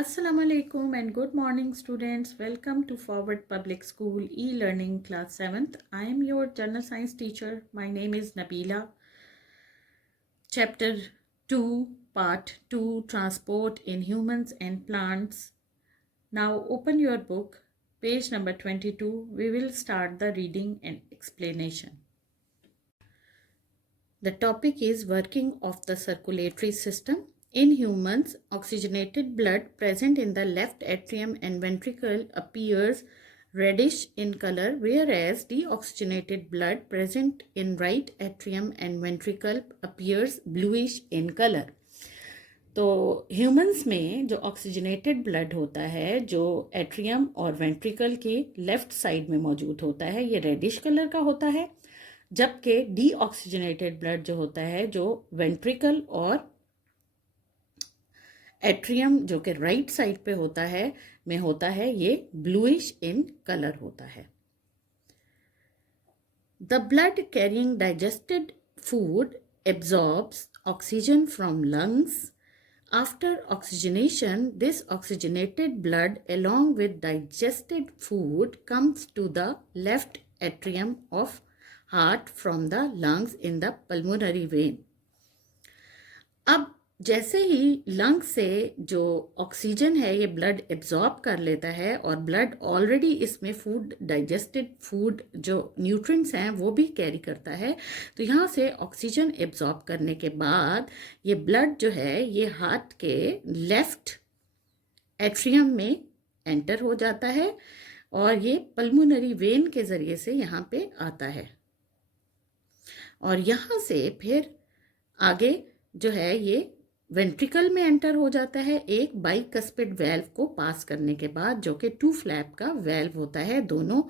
Assalamu alaikum and good morning students. Welcome to Forward Public School e-learning class 7th. I am your general science teacher. My name is Nabila. Chapter 2 Part 2 Transport in Humans and Plants. Now open your book, page number 22. We will start the reading and explanation. The topic is working of the circulatory system. In humans, oxygenated blood present in the left atrium and ventricle appears reddish in color, whereas deoxygenated blood present in right atrium and ventricle appears bluish in color. तो humans में जो oxygenated blood होता है जो atrium और ventricle के left side में मौजूद होता है ये रेडिश कलर का होता है, जबकि डीऑक्सीजनेटेड ब्लड जो होता है जो वेंट्रिकल और एट्रियम जो कि राइट साइड पे होता है में होता है ये ब्लूइश इन कलर होता है. The blood carrying digested food absorbs oxygen from lungs. After oxygenation, this oxygenated blood along with digested food comes to the left atrium of heart from the lungs in the pulmonary vein. अब जैसे ही lung से जो oxygen है ये blood absorb कर लेता है और ब्लड ऑलरेडी इसमें फूड डाइजेस्टेड फूड जो न्यूट्रिएंट्स हैं वो भी कैरी करता है, तो यहाँ से ऑक्सीजन एब्जॉर्ब करने के बाद ये ब्लड जो है ये हार्ट के लेफ्ट एट्रियम में एंटर हो जाता है और ये पल्मोनरी वेन के ज़रिए से यहाँ पे आता है और यहाँ से फिर आगे जो है ये वेंट्रिकल में एंटर हो जाता है एक बाइकस्पिड वेल्व को पास करने के बाद, जो कि 2 फ्लैप का वेल्व होता है दोनों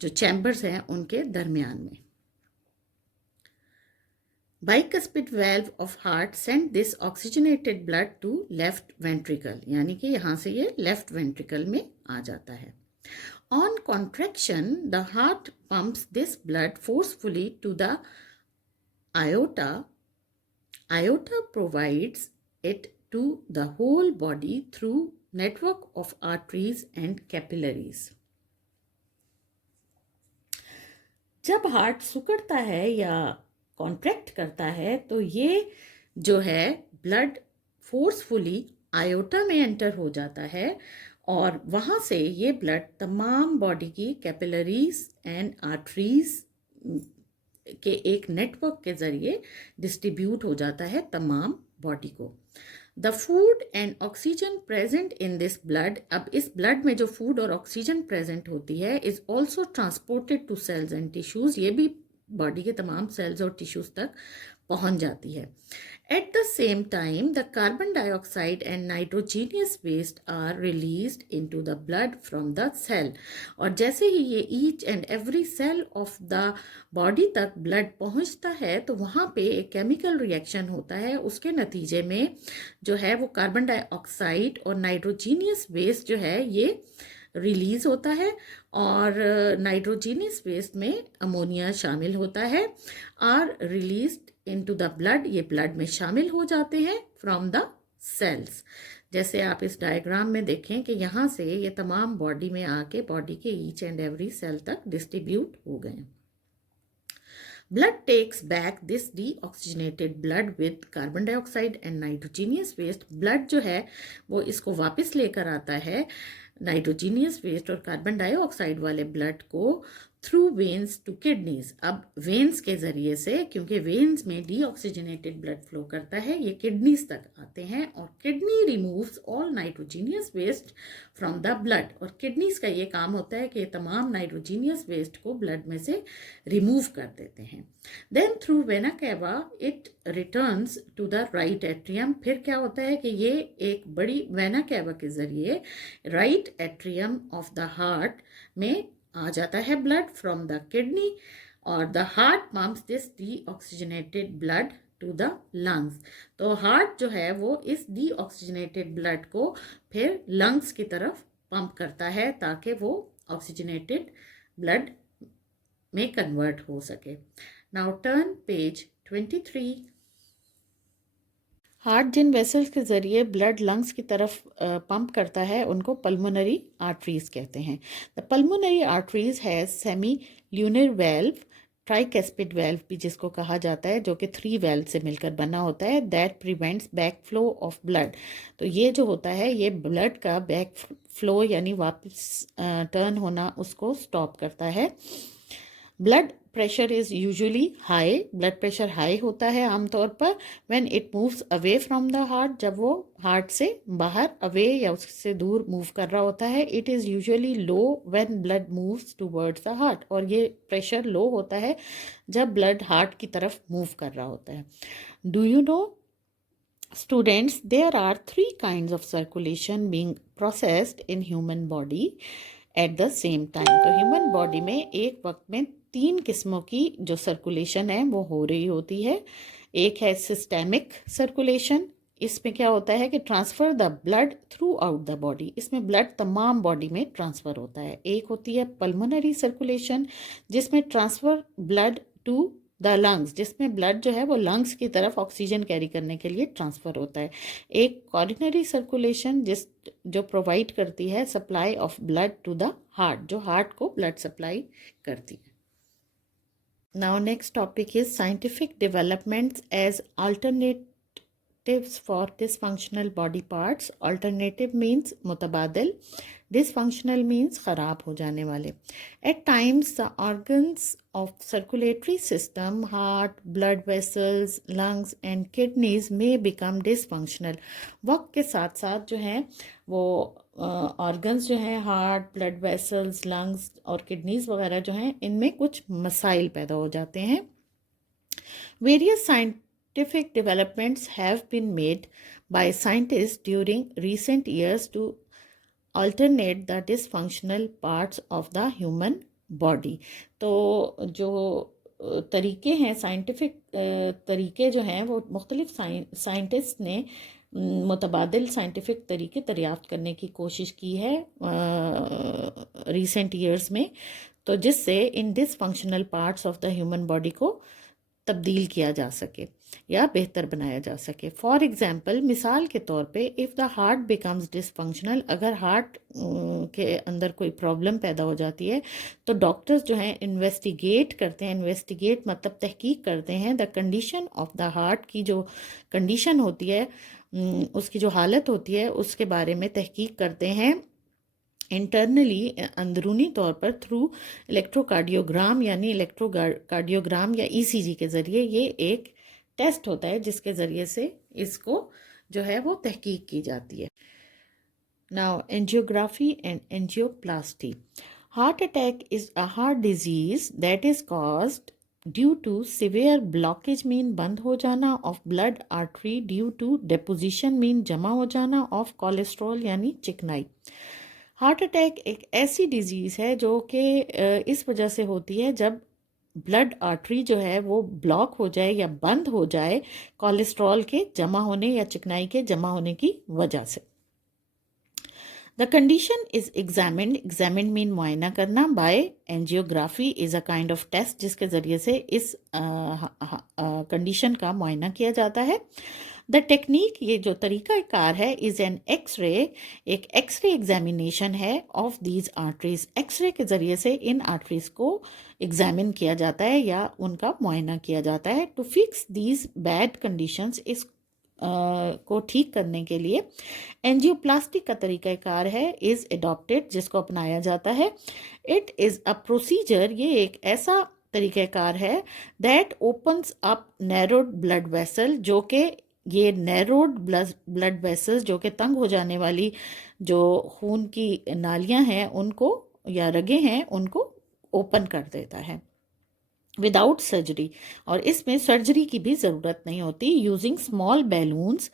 जो चैम्बर्स हैं उनके दरमियान में. Bicuspid valve of heart send this oxygenated blood to left ventricle, यानी कि यहाँ से ये लेफ्ट वेंट्रिकल में आ जाता है. On contraction the heart pumps this blood forcefully to the aorta. Aorta provides it to the whole body through network of arteries and capillaries. जब हार्ट सिकुड़ता है या कॉन्ट्रैक्ट करता है तो ये जो है ब्लड फोर्सफुली आयोटा में एंटर हो जाता है और वहाँ से ये ब्लड तमाम बॉडी की कैपिलरीज एंड आर्टरीज के एक नेटवर्क के ज़रिए डिस्ट्रीब्यूट हो जाता है तमाम बॉडी को. The food and oxygen present in this blood, अब इस ब्लड में जो फूड और ऑक्सीजन प्रेजेंट होती है is also transported to cells and tissues, ये भी बॉडी के तमाम सेल्स और टिश्यूज़ तक पहुंच जाती है. At the same time the carbon dioxide and nitrogenous waste are released into the blood from the cell, और जैसे ही ये each and every cell of the body तक ब्लड पहुंचता है तो वहाँ पे एक केमिकल रिएक्शन होता है, उसके नतीजे में जो है वो कार्बन डाइऑक्साइड और नाइट्रोजीनियस वेस्ट जो है ये रिलीज़ होता है और नाइट्रोजीनियस वेस्ट में अमोनिया शामिल होता है, are released into the blood, ये ब्लड में शामिल हो जाते हैं फ्रॉम द सेल्स. जैसे आप इस डायग्राम में देखें कि यहाँ से ये तमाम बॉडी में आके बॉडी के ईच एंड एवरी सेल तक डिस्ट्रीब्यूट हो गए. Blood takes back this deoxygenated blood with carbon dioxide and nitrogenous waste. Blood जो है वो इसको वापस लेकर आता है नाइट्रोजीनियस वेस्ट और कार्बन डाइऑक्साइड वाले ब्लड को थ्रू वेन्स टू किडनीज. अब वेन्स के ज़रिए से, क्योंकि वेन्स में डीऑक्सीजनेटेड ब्लड फ्लो करता है, ये किडनीज तक आते हैं और kidney removes all nitrogenous waste from the blood, और किडनीज का ये काम होता है कि तमाम नाइट्रोजीनियस वेस्ट को ब्लड में से रिमूव कर देते हैं. Then through vena cava it returns to the right atrium. फिर क्या होता है कि ये एक बड़ी वेना कैवा के ज़रिए right atrium of the heart में आ जाता है ब्लड फ्रॉम द किडनी, और the heart pumps this deoxygenated blood to the lungs. तो हार्ट जो है वो इस डीऑक्सीजनेटेड ब्लड को फिर लंग्स की तरफ पंप करता है ताकि वो ऑक्सीजनेटेड ब्लड में कन्वर्ट हो सके. Now turn page 23. हार्ट जिन वेसल्स के ज़रिए ब्लड लंग्स की तरफ पंप करता है उनको पल्मोनरी आर्टरीज कहते हैं। The pulmonary arteries has semi lunar valve, tricuspid valve भी जिसको कहा जाता है, जो कि 3 वेल्व से मिलकर बना होता है, that prevents back flow of blood. तो ये जो होता है ये ब्लड का बैक फ्लो यानी वापस टर्न होना उसको स्टॉप करता है। Blood pressure is usually high, blood pressure high होता है आमतौर पर when it moves away from the heart, जब वो हार्ट से बाहर अवे या उससे दूर मूव कर रहा होता है। It is usually low when blood moves towards the heart, और ये प्रेशर लो होता है जब ब्लड हार्ट की तरफ मूव कर रहा होता है। Do you know students, there are 3 kinds of circulation being processed in human body at the same time। तो ह्यूमन बॉडी में एक वक्त में 3 किस्मों की जो सर्कुलेशन है वो हो रही होती है। एक है सिस्टेमिक सर्कुलेशन, इसमें क्या होता है कि transfer the blood throughout the body, इसमें ब्लड तमाम बॉडी में ट्रांसफ़र होता है। एक होती है पल्मोनरी सर्कुलेशन, जिसमें transfer blood to the lungs, जिसमें ब्लड जो है वो लंग्स की तरफ ऑक्सीजन कैरी करने के लिए ट्रांसफ़र होता है। एक कॉरोनरी सर्कुलेशन जो प्रोवाइड करती है supply of blood to the heart, जो हार्ट को ब्लड सप्लाई करती है। Now next topic is scientific developments as alternatives for dysfunctional body parts। Alternative means मुतबादिल, dysfunctional means ख़राब हो जाने वाले। At times the organs of circulatory system, heart, blood vessels, lungs and kidneys may become dysfunctional। वक्त के साथ साथ जो हैं वो ऑर्गन्स जो हैं, हार्ट, ब्लड वेसल्स, लंग्स और किडनीज वगैरह जो हैं, इनमें कुछ मसाइल पैदा हो जाते हैं। Various scientific developments have been made by scientists during recent years to alternate the dysfunctional parts of the human body। तो जो तरीके हैं, साइंटिफिक तरीके जो हैं वो मुख्तलिफ साइंटिस्ट ने मुतबादिल साइंटिफिक तरीके दरियाफ्त करने की कोशिश की है रिसेंट ईयर्स में, तो जिससे इन dysfunctional parts of the human body को तब्दील किया जा सके या बेहतर बनाया जा सके। फॉर एग्ज़ाम्पल, मिसाल के तौर पे, if the heart becomes dysfunctional, अगर हार्ट के अंदर कोई प्रॉब्लम पैदा हो जाती है तो डॉक्टर्स जो हैं इन्वेस्टिगेट करते हैं, इन्वेस्टिगेट मतलब तहकीक करते हैं the condition of the heart की जो कंडीशन होती है, उसकी जो हालत होती है उसके बारे में तहकीक करते हैं इंटरनली, अंदरूनी तौर पर, थ्रू इलेक्ट्रोकार्डियोग्राम, यानी इलेक्ट्रोकार्डियोग्राम या ईसीजी के ज़रिए। ये एक टेस्ट होता है जिसके ज़रिए से इसको जो है वो तहकीक की जाती है। Now angiography and angioplasty. Heart attack is a heart disease that is caused due to severe blockage, mean बंद हो जाना, of blood artery, due to deposition, mean जमा हो जाना, ऑफ कोलेस्ट्रॉल यानी चिकनाई। हार्ट अटैक एक ऐसी डिजीज़ है जो कि इस वजह से होती है जब ब्लड आर्टरी जो है वो ब्लॉक हो जाए या बंद हो जाए कोलेस्ट्रॉल के जमा होने या चिकनाई के जमा होने की वजह से। The condition is examined mean मुआयना करना, by angiography is a kind of test जिसके ज़रिए से इस कंडीशन का मुआयना किया जाता है। द टेक्निक, ये जो तरीक़ाकार है, इज़ एन एक्सरे, एक एक्सरे एग्जामिनेशन है ऑफ दीज आर्टरीज। एक्सरे के ज़रिए से इन आर्टरीज को एग्जामिन किया जाता है या उनका मुआयना किया जाता है। To fix these bad conditions, इस को ठीक करने के लिए एंजियोप्लास्टिक का तरीक़ाकार है, इज़ एडॉप्टेड, जिसको अपनाया जाता है। इट इज़ अ प्रोसीजर, ये एक ऐसा तरीक़ाकार है that opens up narrowed blood vessel, जो कि ये नैरोड ब्लड वेसल्स, जो कि तंग हो जाने वाली जो खून की नालियां हैं उनको या रगें हैं उनको ओपन कर देता है विदाउट सर्जरी, और इसमें सर्जरी की भी ज़रूरत नहीं होती। Using small balloons,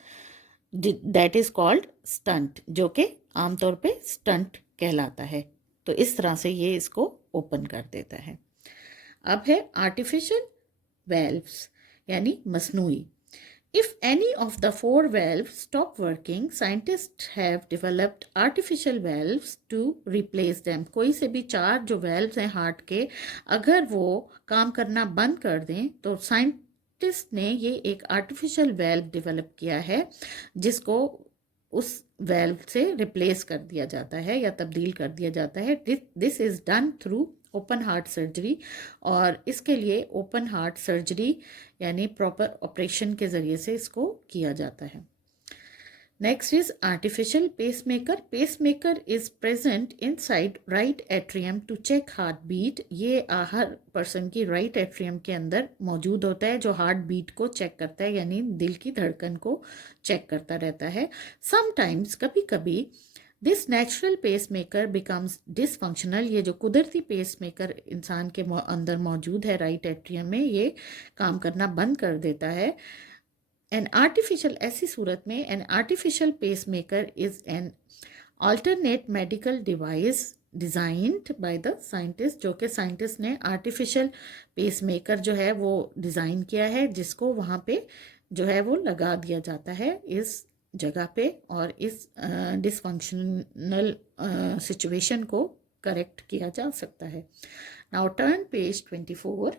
that is called stunt, जो कि आमतौर पे स्टंट कहलाता है। तो इस तरह से ये इसको ओपन कर देता है। अब है आर्टिफिशियल वेल्व्स यानी मसनूई। If any of the 4 valves stop working, scientists have developed artificial valves to replace them। कोई से भी 4 जो valves हैं हार्ट के, अगर वो काम करना बंद कर दें तो साइंटिस्ट साइंटिस्ट ने ये एक आर्टिफिशियल वेल्व डेवलप किया है जिसको उस वेल्व से रिप्लेस कर दिया जाता है या तब्दील कर दिया जाता है. This is done through open heart surgery, और इसके लिए ओपन हार्ट सर्जरी यानी प्रॉपर ऑपरेशन के ज़रिए से इसको किया जाता है. Next is artificial pacemaker. Pacemaker is present inside right atrium to check heart beat. ये हर पर्सन की राइट एट्रियम के अंदर मौजूद होता है जो हार्ट बीट को चेक करता है, यानी दिल की धड़कन को चेक करता रहता है. समटाइम्स, कभी कभी, this natural pacemaker becomes dysfunctional. ये जो कुदरती पेसमेकर इंसान के अंदर मौजूद है राइट एट्रियम में, ये काम करना बंद कर देता है. एन आर्टिफिशियल, ऐसी सूरत में an artificial pacemaker is an alternate medical device designed by the scientist, जो कि साइंटिस्ट ने आर्टिफिशियल पेसमेकर जो है वो डिज़ाइन किया है, जिसको वहाँ पे जो है वो लगा दिया जाता है इस जगह पे, और इस डिसफंक्शनल सिचुएशन को करेक्ट किया जा सकता है. Now turn page 24.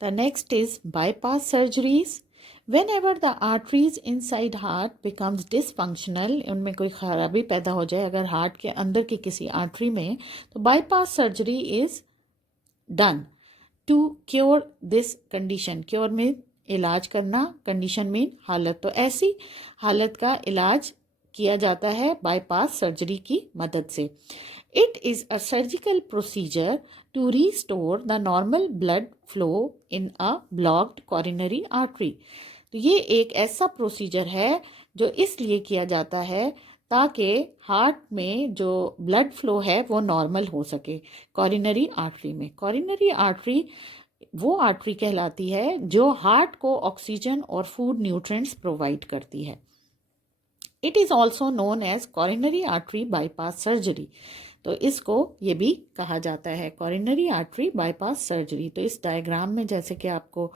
The next is bypass surgeries. Whenever the arteries inside heart becomes dysfunctional, उनमें कोई खराबी पैदा हो जाए अगर हार्ट के अंदर की किसी आर्टरी में, तो bypass surgery is done to cure this condition. Cure में इलाज करना, कंडीशन में हालत. तो ऐसी हालत का इलाज किया जाता है बाईपास सर्जरी की मदद से. It is a surgical procedure to restore the normal blood flow in a blocked coronary artery. तो ये एक ऐसा प्रोसीजर है जो इसलिए किया जाता है ताकि हार्ट में जो ब्लड फ्लो है वो नॉर्मल हो सके कॉरिनरी आर्टरी में. कॉरिनरी आर्टरी वो आर्टरी कहलाती है जो हार्ट को ऑक्सीजन और फूड न्यूट्रिएंट्स प्रोवाइड करती है. It is also known as coronary artery bypass surgery. तो इसको ये भी कहा जाता है कॉरिनरी आर्टरी बाईपास सर्जरी. तो इस डायग्राम में जैसे कि आपको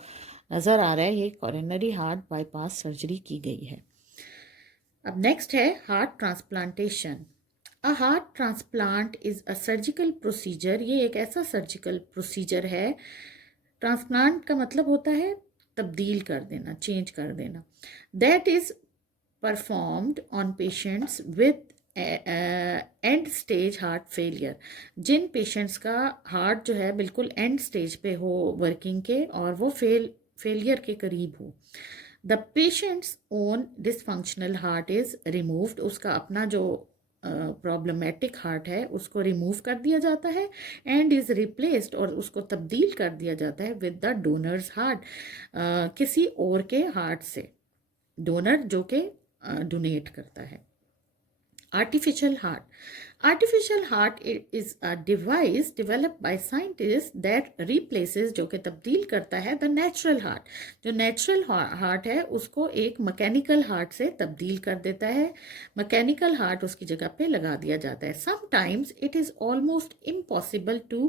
नज़र आ रहा है, ये कॉरिनरी हार्ट बाईपास सर्जरी की गई है. अब नेक्स्ट है heart transplantation. A heart transplant is a surgical procedure. ये एक ऐसा सर्जिकल प्रोसीजर है. ट्रांसप्लांट का मतलब होता है तब्दील कर देना, चेंज कर देना. That is performed on patients with end stage heart failure. जिन पेशेंट्स का हार्ट जो है बिल्कुल एंड स्टेज पे हो वर्किंग के, और वो फेलियर के करीब हो. The patients own dysfunctional heart is removed. उसका अपना जो प्रॉब्लमेटिक हार्ट है उसको रिमूव कर दिया जाता है, एंड इज़ रिप्लेस्ड, और उसको तब्दील कर दिया जाता है विद द डोनर्स हार्ट, किसी और के हार्ट से. डोनर जो कि डोनेट करता है. Artificial heart. Artificial heart is a device developed by scientists that replaces, जो कि तब्दील करता है, the natural heart. जो natural heart है उसको एक mechanical heart से तब्दील कर देता है. mechanical heart उसकी जगह पे लगा दिया जाता है. Sometimes it is almost impossible to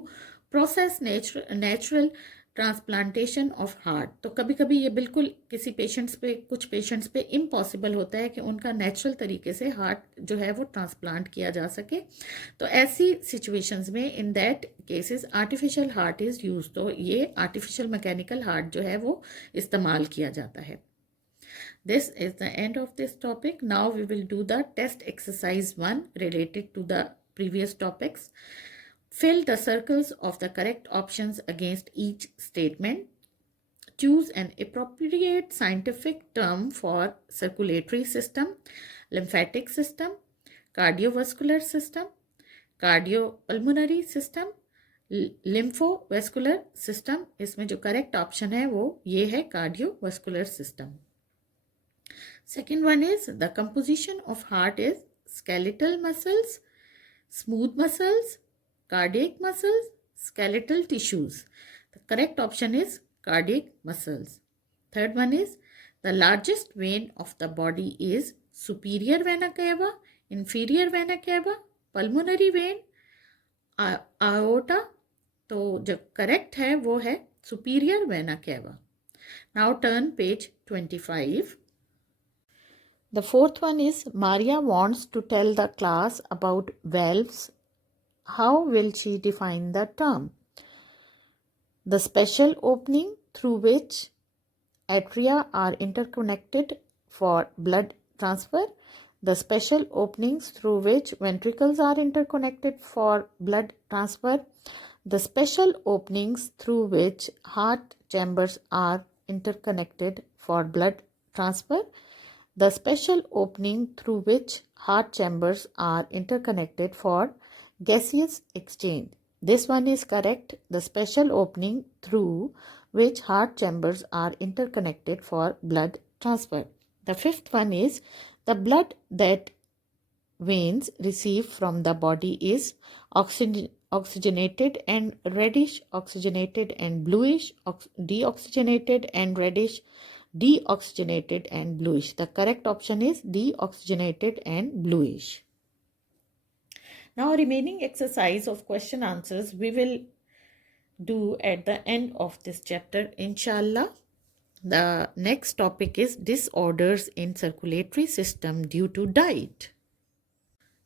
process natural transplantation of heart. तो कभी कभी ये बिल्कुल किसी पेशेंट्स पे, कुछ पेशेंट्स पे इम्पॉसिबल होता है कि उनका नेचुरल तरीके से हार्ट जो है वो ट्रांसप्लांट किया जा सके. तो ऐसी सिचुएशंस में in that cases artificial heart is use. तो ये आर्टिफिशियल मैकेनिकल हार्ट जो है वो इस्तेमाल किया जाता है. This is the end of this topic. Now we will do the test exercise 1 related to the previous topics. Fill the circles of the correct options against each statement. Choose an appropriate scientific term for circulatory system, lymphatic system, cardiovascular system, cardiopulmonary system, lymphovascular system. इसमें जो correct option है वो ये है cardiovascular system. Second one is the composition of heart is skeletal muscles, smooth muscles, cardiac muscles, skeletal tissues. The correct option is cardiac muscles. Third one is the largest vein of the body is superior vena cava, inferior vena cava, pulmonary vein, aorta. तो जो correct है वो है superior vena cava. Now turn page 25. The fourth one is Maria wants to tell the class about valves. How will she define the term? The special opening through which atria are interconnected for blood transfer. The special openings through which ventricles are interconnected for blood transfer. The special openings through which heart chambers are interconnected for blood transfer. The special opening through which heart chambers are interconnected for gaseous exchange. This one is correct. The special opening through which heart chambers are interconnected for blood transfer. The fifth one is the blood that veins receive from the body is oxygenated and reddish, oxygenated and bluish, deoxygenated and reddish, deoxygenated and bluish. The correct option is deoxygenated and bluish. Now, remaining exercise of question answers we will do at the end of this chapter, inshallah. The next topic is disorders in circulatory system due to diet.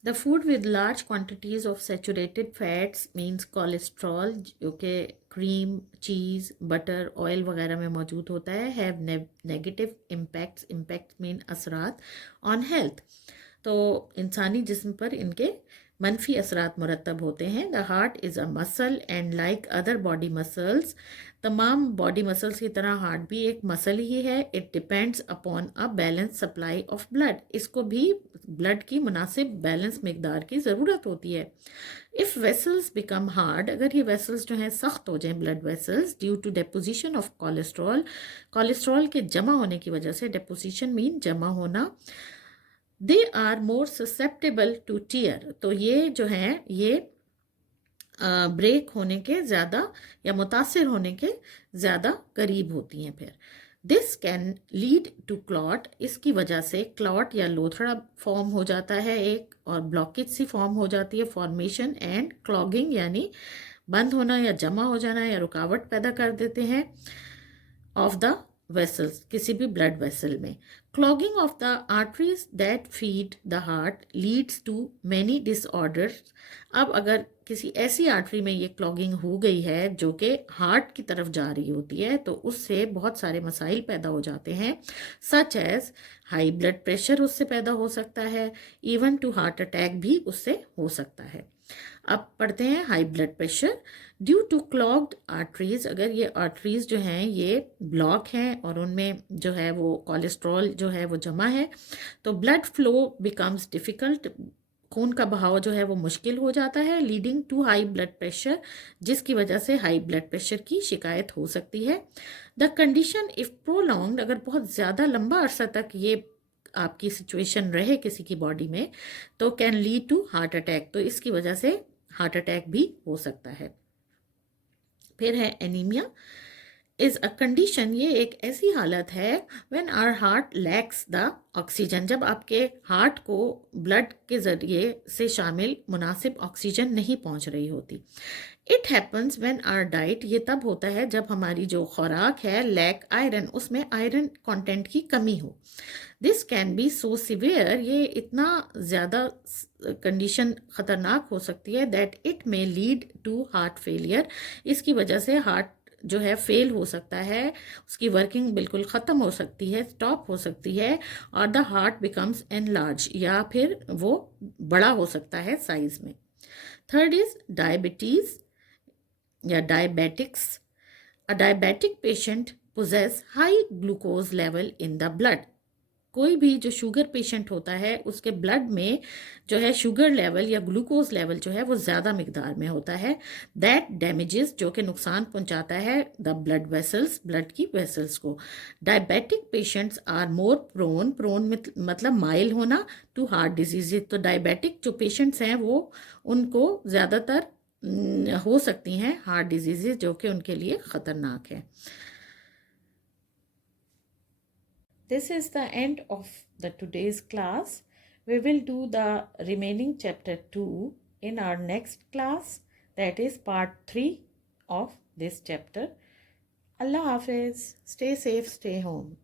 The food with large quantities of saturated fats means cholesterol, जो कि cream, cheese, butter, oil वगैरह में मौजूद होता है, have negative impacts. Impacts mean असरात on health. तो इंसानी जिस्म पर इनके मनफी असरात मुरतब होते हैं. The heart is a muscle and like other body muscles, तमाम बॉडी मसल्स की तरह हार्ट भी एक मसल ही है. It depends upon a balance supply of blood. इसको भी ब्लड की मुनासिब बैलेंस मकदार की ज़रूरत होती है. इफ़ वेसल्स बिकम हार्ड, अगर ये वेसल्स जो हैं सख्त हो जाएं, blood vessels, due to deposition of cholesterol, cholesterol के जमा होने की वजह से, डेपोजिशन मीन जमा होना, they are more susceptible to tear, तो ये जो हैं ये ब्रेक होने के ज़्यादा या मुतासिर होने के ज़्यादा करीब होती हैं. फिर this can lead to clot, इसकी वजह से क्लॉट या लोथड़ा फॉर्म हो जाता है एक, और ब्लॉकेज सी फॉर्म हो जाती है, फॉर्मेशन एंड क्लॉगिंग यानी बंद होना या जमा हो जाना या रुकावट पैदा कर देते हैं ऑफ द वेसल्स, किसी भी ब्लड वेसल में. Clogging of the arteries that feed the heart leads to many disorders. अब अगर किसी ऐसी आर्टरी में ये क्लॉगिंग हो गई है जो कि हार्ट की तरफ जा रही होती है, तो उससे बहुत सारे मसाइल पैदा हो जाते हैं, such as high blood pressure उससे पैदा हो सकता है, इवन टू हार्ट अटैक भी उससे हो सकता है. अब पढ़ते हैं high blood pressure due to clogged arteries. अगर ये आर्टरीज जो हैं ये ब्लॉक हैं और उनमें जो है वो कोलेस्ट्रॉल जो है वो जमा है, तो ब्लड फ्लो बिकम्स डिफ़िकल्ट, खून का बहाव जो है वो मुश्किल हो जाता है, leading to high blood pressure, जिसकी वजह से हाई ब्लड प्रेशर की शिकायत हो सकती है. द कंडीशन इफ़ प्रोलॉन्ग्ड, अगर बहुत ज़्यादा लंबा अरसा तक ये आपकी सिचुएशन रहे किसी की बॉडी में, तो can lead to heart attack, तो इसकी वजह से हार्ट अटैक भी हो सकता है. फिर है एनीमिया इज़ अ कंडीशन, ये एक ऐसी हालत है when our heart lacks the oxygen, जब आपके हार्ट को ब्लड के ज़रिए से शामिल मुनासिब ऑक्सीजन नहीं पहुंच रही होती. It happens when our diet, ये तब होता है जब हमारी जो खुराक है लैक आयरन, उसमें आयरन कंटेंट की कमी हो. This can be so severe, ये इतना ज़्यादा कंडीशन ख़तरनाक हो सकती है, that it may lead to heart failure, इसकी वजह से हार्ट जो है फेल हो सकता है, उसकी वर्किंग बिल्कुल ख़त्म हो सकती है, स्टॉप हो सकती है, और द हार्ट बिकम्स एनलार्ज, या फिर वो बड़ा हो सकता है साइज़ में. थर्ड इज़ डायबिटीज़ या diabetics. A diabetic patient poses high glucose level in the blood. कोई भी जो शुगर पेशेंट होता है उसके ब्लड में जो है शुगर लेवल या ग्लूकोज लेवल जो है वो ज़्यादा मिकदार में होता है. दैट डैमेजेस, जो कि नुकसान पहुंचाता है द ब्लड वेसल्स, ब्लड की वेसल्स को. Diabetic patients are more prone, prone मतलब माइल होना, टू हार्ट डिजीज. तो डायबिटिक जो पेशेंट्स हैं वो उनको ज़्यादातर हो सकती हैं हार्ट डिजीज़ जो कि उनके लिए ख़तरनाक है. This is the end of the today's class. We will do the remaining chapter 2 in our next class, that is part 3 of this chapter. Allah Hafiz. Stay safe, stay home.